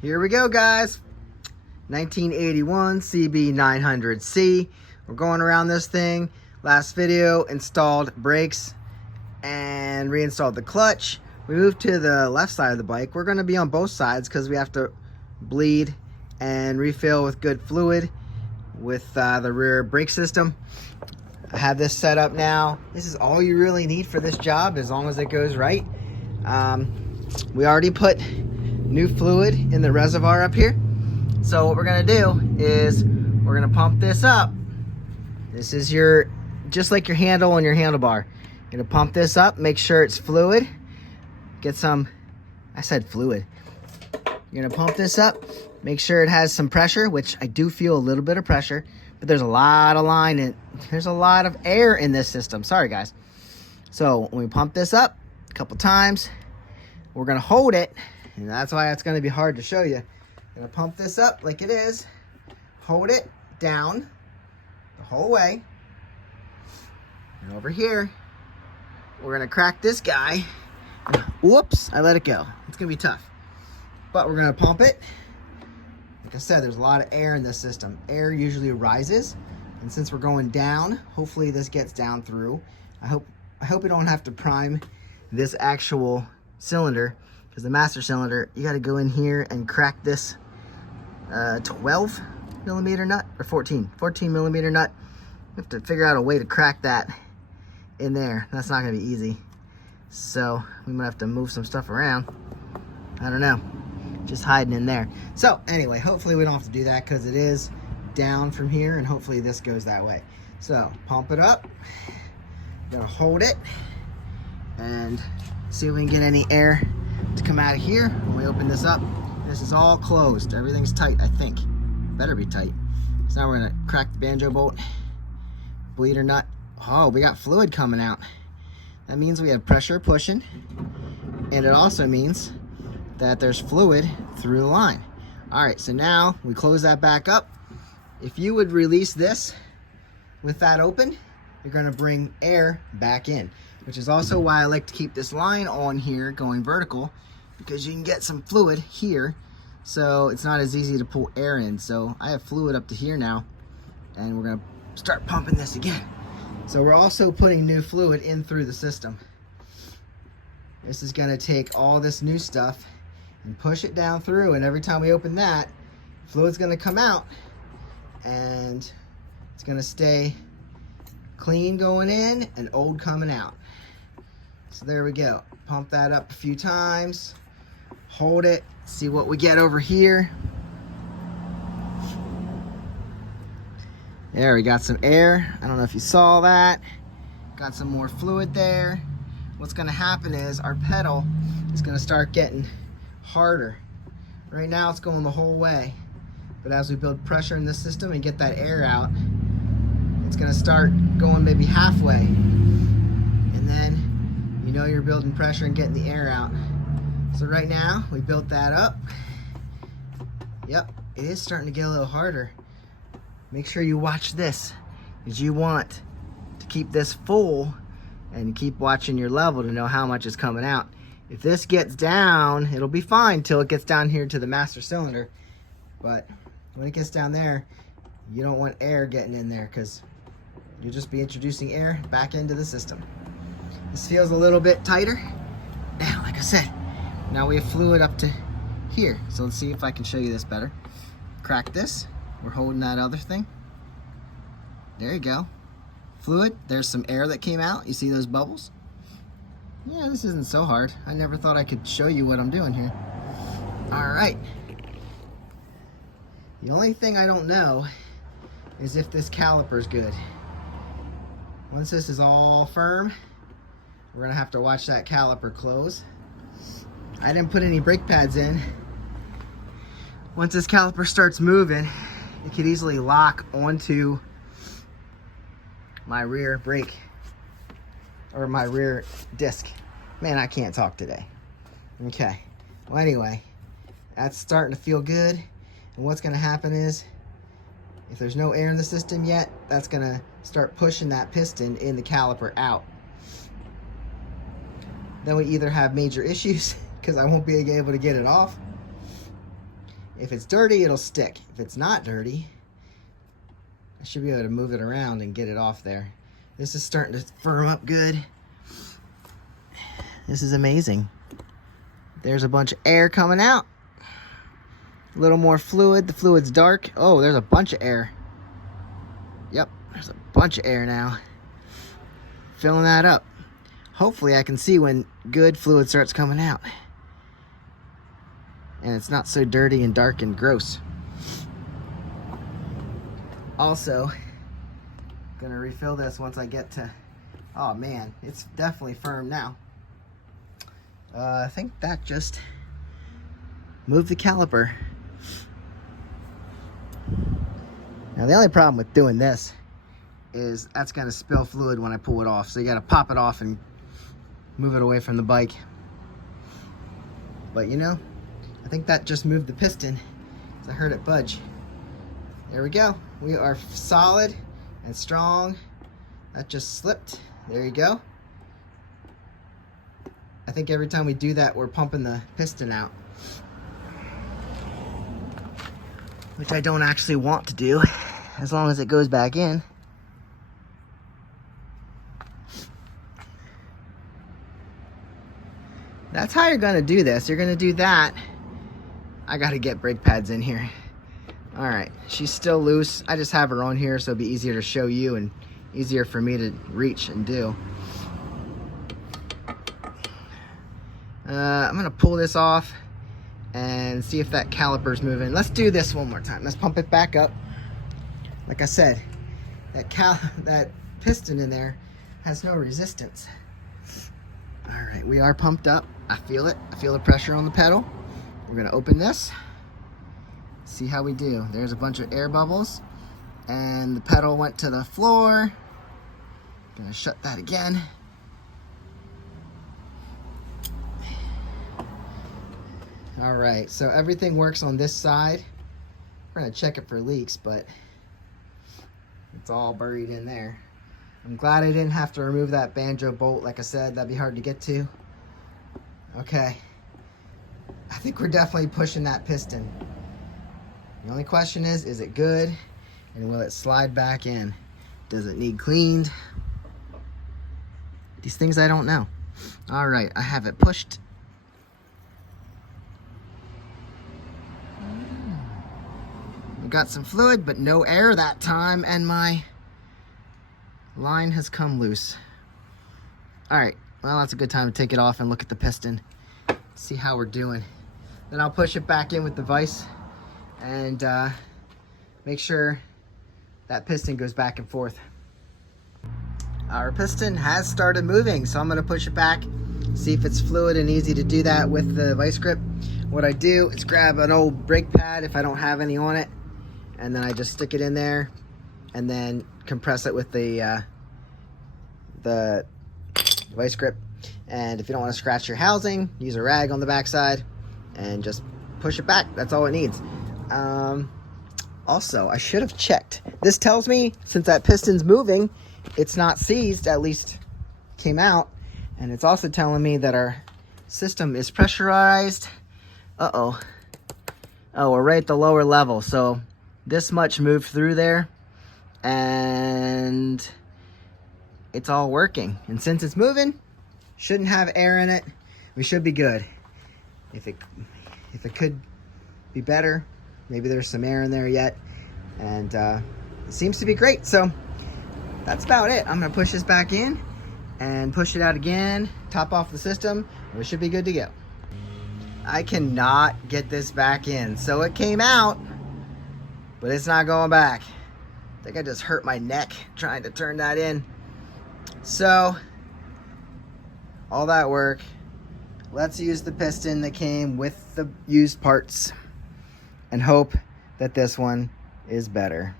Here we go, guys. 1981 CB900C. We're going around this thing. Last video, installed brakes and reinstalled the clutch. We moved to the left side of the bike. We're going to be on both sides because we have to bleed and refill with good fluid with the rear brake system. I have this set up now. This is all you really need for this job as long as it goes right. We already put new fluid in the reservoir up here. So what we're gonna do is we're gonna pump this up. This is your, just like your handle and your handlebar. You're gonna pump this up, make sure it's fluid. Get some, I said fluid. You're gonna pump this up, make sure it has some pressure, which I do feel a little bit of pressure, but there's a lot of line and there's a lot of air in this system. Sorry guys. So when we pump this up a couple times, we're gonna hold it, and that's why it's gonna be hard to show you. Gonna pump this up like it is, hold it down the whole way, and over here we're gonna crack this guy. Whoops, I let it go. It's gonna be tough, but we're gonna pump it. Like I said, there's a lot of air in this system. Air usually rises, and since we're going down, hopefully this gets down through. I hope we don't have to prime this actual cylinder, because the master cylinder, you got to go in here and crack this 12 millimeter nut or 14 millimeter nut. We have to figure out a way to crack that in there. That's not going to be easy, so we might have to move some stuff around. I don't know, just hiding in there. So anyway, hopefully we don't have to do that because it is down from here, and hopefully this goes that way. So pump it up, gonna hold it and see if we can get any air to come out of here when we open this up. This is all closed, everything's tight, I think. Better be tight. So now we're gonna crack the banjo bolt, bleeder nut. Oh, we got fluid coming out. That means we have pressure pushing, and it also means that there's fluid through the line. All right, so now we close that back up. If you would release this with that open, you're gonna bring air back in, which is also why I like to keep this line on here going vertical, because you can get some fluid here, so it's not as easy to pull air in. So I have fluid up to here now, and we're gonna start pumping this again. So we're also putting new fluid in through the system. This is gonna take all this new stuff and push it down through, and every time we open that, fluid's gonna come out, and it's gonna stay clean going in and old coming out. So there we go. Pump that up a few times, hold it, see what we get over here. There, we got some air. I don't know if you saw that. Got some more fluid there. What's gonna happen is our pedal is gonna start getting harder. Right now it's going the whole way, but as we build pressure in the system and get that air out, it's gonna start going maybe halfway, and then you know you're building pressure and getting the air out. So right now we built that up. Yep, it is starting to get a little harder. Make sure you watch this, because you want to keep this full and keep watching your level to know how much is coming out. If this gets down, it'll be fine till it gets down here to the master cylinder, but when it gets down there, you don't want air getting in there, because you'll just be introducing air back into the system. This feels a little bit tighter. Now, like I said, now we have fluid up to here. So let's see if I can show you this better. Crack this. We're holding that other thing. There you go. Fluid. There's some air that came out. You see those bubbles? Yeah, this isn't so hard. I never thought I could show you what I'm doing here. All right. The only thing I don't know is if this caliper is good. Once this is all firm, we're gonna have to watch that caliper close. I didn't put any brake pads in. Once this caliper starts moving, it could easily lock onto my rear brake or my rear disc. Man, I can't talk today. Okay, well anyway, that's starting to feel good. And what's gonna happen is, if there's no air in the system yet, that's gonna start pushing that piston in the caliper out. Then we either have major issues because I won't be able to get it off, If it's dirty, it'll stick. If it's not dirty, I should be able to move it around and get it off there. This is starting to firm up good. This is amazing. There's a bunch of air coming out. A little more fluid. The fluid's dark. Oh, there's a bunch of air. Yep, there's a bunch of air now. Filling that up. Hopefully I can see when good fluid starts coming out. And it's not so dirty and dark and gross. Also, gonna refill this once I get to, oh man, it's definitely firm now. I think that just moved the caliper. Now the only problem with doing this is that's gonna spill fluid when I pull it off. So you gotta pop it off and move it away from the bike. But you know, I think that just moved the piston, because I heard it budge. There we go. We are solid and strong. That just slipped. There you go. I think every time we do that, we're pumping the piston out, which I don't actually want to do, as long as it goes back in. That's how you're gonna do this. You're gonna do that. I gotta get brake pads in here. All right, she's still loose. I just have her on here so it'll be easier to show you and easier for me to reach and do. I'm gonna pull this off and see if that caliper's moving. Let's do this one more time. Let's pump it back up. Like I said, that piston in there has no resistance. All right, we are pumped up. I feel it. I feel the pressure on the pedal. We're gonna open this, see how we do. There's a bunch of air bubbles and the pedal went to the floor. Gonna shut that again. All right, so everything works on this side. We're gonna check it for leaks, but it's all buried in there. I'm glad I didn't have to remove that banjo bolt. Like I said, that'd be hard to get to. Okay, I think we're definitely pushing that piston. The only question is it good? And will it slide back in? Does it need cleaned? These things I don't know. All right, I have it pushed. We got some fluid, but no air that time, and my line has come loose. All right, well, that's a good time to take it off and look at the piston, see how we're doing. Then I'll push it back in with the vise and make sure that piston goes back and forth. Our piston has started moving, so I'm gonna push it back, see if it's fluid and easy to do that with the vice grip. What I do is grab an old brake pad if I don't have any on it, and then I just stick it in there and then compress it with the vice grip. And if you don't want to scratch your housing, use a rag on the backside and just push it back. That's all it needs. Also, I should have checked. This tells me since that piston's moving, it's not seized, at least came out. And it's also telling me that our system is pressurized. Uh-oh. Oh, we're right at the lower level. So this much moved through there and it's all working. And since it's moving, shouldn't have air in it. We should be good. If it could be better, maybe there's some air in there yet. And it seems to be great. So that's about it. I'm gonna push this back in and push it out again, top off the system, and we should be good to go. I cannot get this back in. So it came out, but it's not going back. I think I just hurt my neck trying to turn that in. So, all that work, let's use the piston that came with the used parts and hope that this one is better.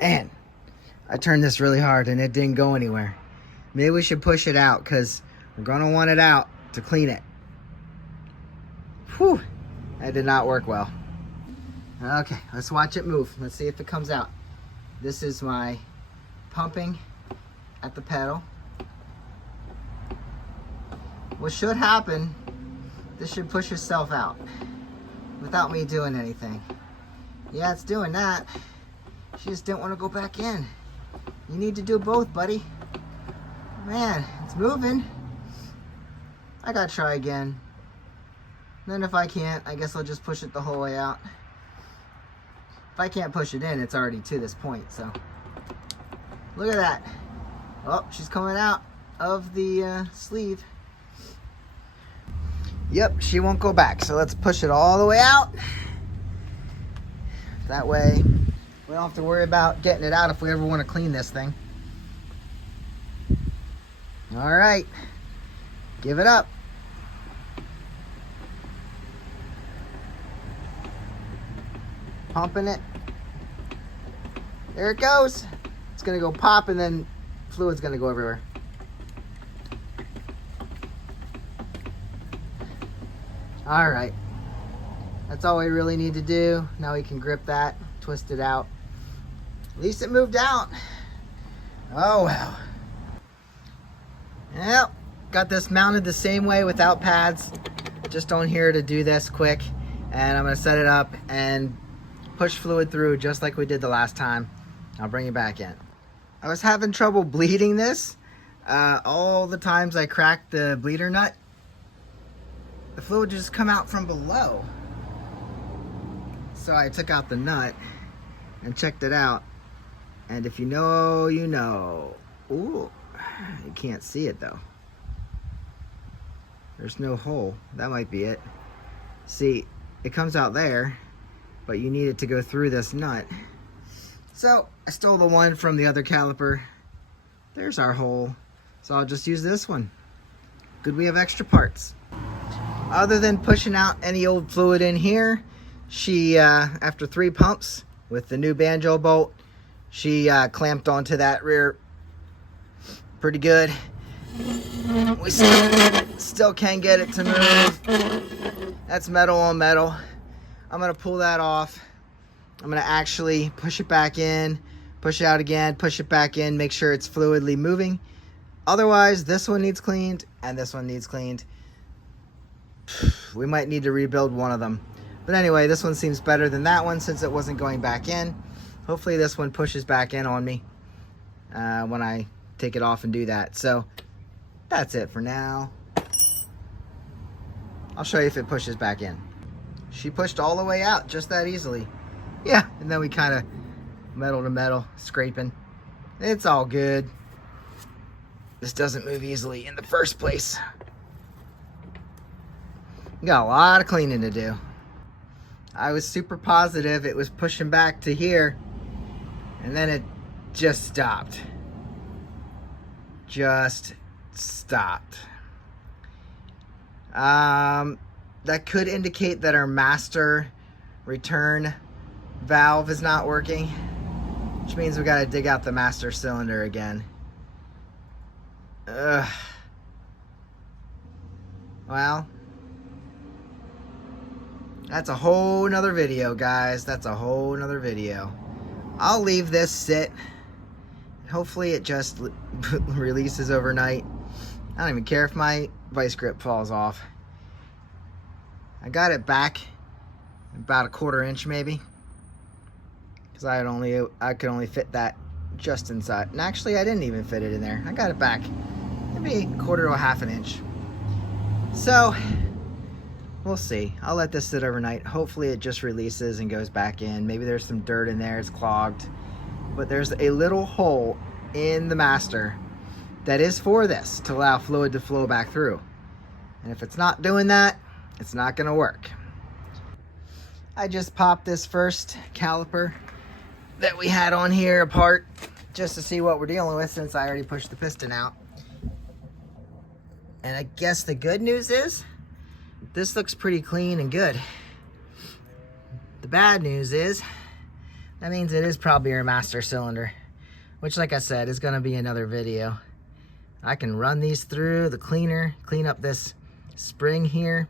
And I turned this really hard and it didn't go anywhere. Maybe we should push it out because we're gonna want it out to clean it. Whew, that did not work well. Okay, let's watch it move. Let's see if it comes out. This is my pumping at the pedal. What should happen, this should push itself out. without me doing anything. Yeah, it's doing that. She just didn't want to go back in. You need to do both, buddy. Man, it's moving. I gotta try again. Then if I can't, I guess I'll just push it the whole way out. If I can't push it in, it's already to this point, so. Look at that. Oh, she's coming out of the sleeve. Yep, she won't go back, so let's push it all the way out. That way, we don't have to worry about getting it out if we ever want to clean this thing. All right, give it up. Pumping it. There it goes. It's gonna go pop and then fluid's gonna go everywhere. All right, that's all we really need to do. Now we can grip that, twist it out. At least it moved out. Oh well. Yep, got this mounted the same way without pads. Just on here to do this quick. And I'm gonna set it up and push fluid through just like we did the last time. I'll bring it back in. I was having trouble bleeding this. All the times I cracked the bleeder nut, the fluid just come out from below. So I took out the nut and checked it out. And if you know, you know. Ooh, you can't see it though. There's no hole. That might be it. See, it comes out there, but you need it to go through this nut. So I stole the one from the other caliper. There's our hole. So I'll just use this one. Good, we have extra parts. Other than pushing out any old fluid in here, she, after 3 pumps with the new banjo bolt, she clamped onto that rear pretty good. We still can get it to move. That's metal on metal. I'm gonna pull that off. I'm gonna actually push it back in, push it out again, push it back in, make sure it's fluidly moving. Otherwise, this one needs cleaned and this one needs cleaned. We might need to rebuild one of them. But anyway, this one seems better than that one since it wasn't going back in. Hopefully this one pushes back in on me when I take it off and do that. So that's it for now. I'll show you if it pushes back in. She pushed all the way out just that easily. Yeah, and then we kind of metal to metal, scraping. It's all good. This doesn't move easily in the first place. Got a lot of cleaning to do. I was super positive it was pushing back to here, and then it just stopped. Just stopped. That could indicate that our master return valve is not working, which means we got to dig out the master cylinder again. Well, that's a whole nother video, guys. That's a whole nother video. I'll leave this sit. Hopefully it just releases overnight. I don't even care if my vice grip falls off. I got it back about a 1/4 inch maybe, because I could only fit that just inside. And actually I didn't even fit it in there. I got it back maybe 1/4 to 1/2 inch. So we'll see. I'll let this sit overnight. Hopefully it just releases and goes back in. Maybe there's some dirt in there, it's clogged. But there's a little hole in the master that is for this, to allow fluid to flow back through. And if it's not doing that, it's not gonna work. I just popped this first caliper that we had on here apart just to see what we're dealing with, since I already pushed the piston out. And I guess the good news is this looks pretty clean and good. The bad news is that means it is probably our master cylinder, which, like I said, is going to be another video. I can run these through the cleaner, clean up this spring here.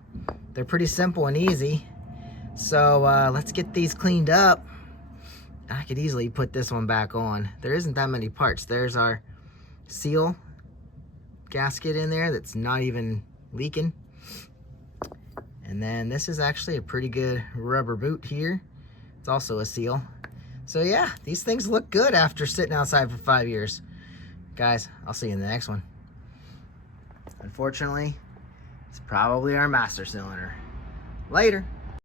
They're pretty simple and easy. So let's get these cleaned up. I could easily put this one back on. There isn't that many parts. There's our seal gasket in there that's not even leaking. And then this is actually a pretty good rubber boot here. It's also a seal. So yeah, these things look good after sitting outside for 5 years. Guys, I'll see you in the next one. Unfortunately, it's probably our master cylinder. Later.